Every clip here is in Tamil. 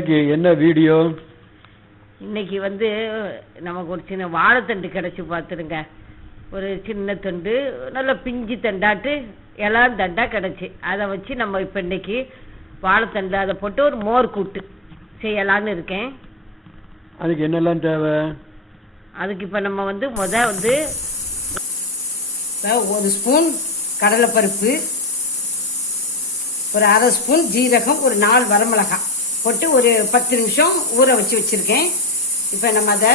இன்னைக்கு என்ன வீடியோ? இன்னைக்கு நமக்கு ஒரு சின்ன வாழைத்தண்டு கிடைச்சி பார்த்துடுங்க. ஒரு சின்ன தண்டு நல்ல பிஞ்சு தண்டாட்டு எல்லாம் தண்டா கிடைச்சி, அதை வச்சு நம்ம இப்போ இன்னைக்கு வாழைத்தண்டு அதை போட்டு ஒரு மோர் கூட்டு செய்யலான்னு இருக்கேன். அதுக்கு என்னெல்லாம் தேவை? அதுக்கு இப்போ நம்ம ஒரு ஸ்பூன் கடலைப்பருப்பு, ஒரு அரை ஸ்பூன் ஜீரகம், ஒரு 4 வரமிளகாய் போட்டு ஒரு 10 நிமிஷம் ஊற வச்சு வச்சிருக்கேன். இப்போ நம்ம அதை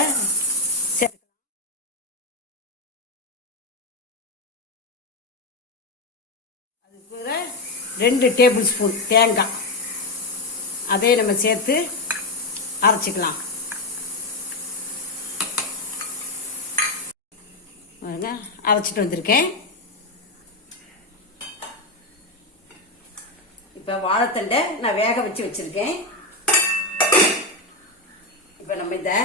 அது கூட 2 டேபிள் ஸ்பூன் தேங்காய் அதே நம்ம சேர்த்து அரைச்சிக்கலாம். அரைச்சிட்டு வந்திருக்கேன். இப்போ வாழைத்தண்டை நான் வேக வச்சு வச்சிருக்கேன். இப்போ நம்ம இதை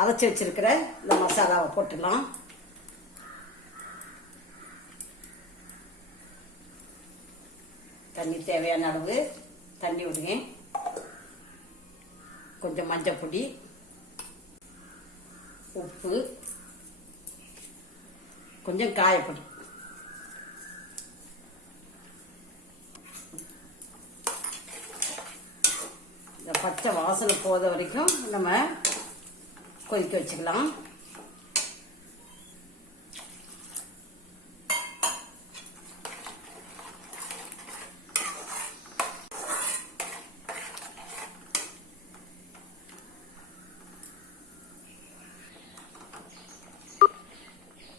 அரைச்சி வச்சிருக்கிற இந்த மசாலாவை போட்டுடலாம். தண்ணி தேவையான அளவு தண்ணி விடுங்க. கொஞ்சம் மஞ்சள் பொடி, உப்பு, கொஞ்சம் காயப்பொடி, இந்த பச்சை வாசனை போத வரைக்கும் நம்ம கொதிக்க வச்சுக்கலாம்.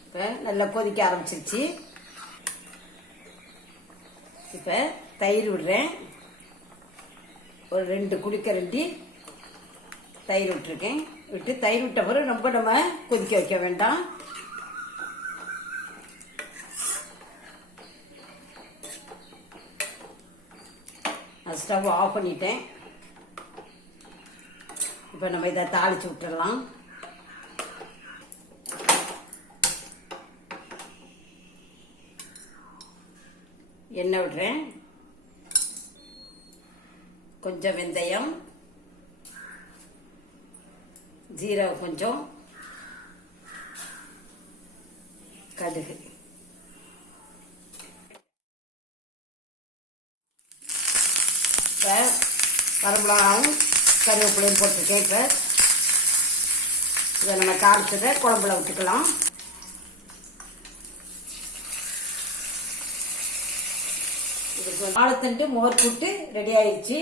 இப்போ நல்லா கொதிக்க ஆரம்பிச்சிருச்சு. இப்போ தயிர் விடுறேன். ஒரு 2 குடிக்கரண்டி தயிர் விட்டுருக்கேன். விட்டு தயிர் விட்ட பிறகு ரொம்ப நம்ம கொதிக்க வைக்க வேண்டாம். நான் ஸ்டவ் ஆஃப் பண்ணிட்டேன். இப்போ நம்ம இதை தாளிச்சு விட்டுடலாம். எண்ணெய் விடுறேன். கொஞ்சம் வெந்தயம், ஜீரகம், கொஞ்சம் கடுகு, இப்போ வரமிளகாவும் கருவேப்பிலையும் போட்டிருக்கேன். இப்போ இதை நம்ம தாளிச்சதை குழம்புல விட்டுக்கலாம். இதுக்கு வாழைத்தண்டு மோர் கூட்டு ரெடி ஆயிடுச்சு.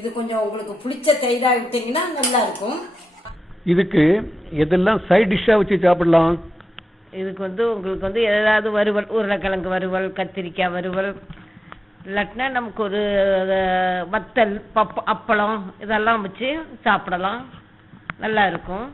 இது கொஞ்சம் உங்களுக்கு பிடிச்ச தயிராக விட்டீங்கன்னா நல்லா இருக்கும். இதுக்கு எதெல்லாம் சைட் டிஷ்ஷாக வச்சு சாப்பிடலாம்? இதுக்கு உங்களுக்கு ஏதாவது வறுவல், உருளைக்கிழங்கு வறுவல், கத்திரிக்காய் வறுவல், இல்லாட்டினா நமக்கு ஒரு வத்தல், அப்பளம் இதெல்லாம் வச்சு சாப்பிடலாம். நல்லா இருக்கும்.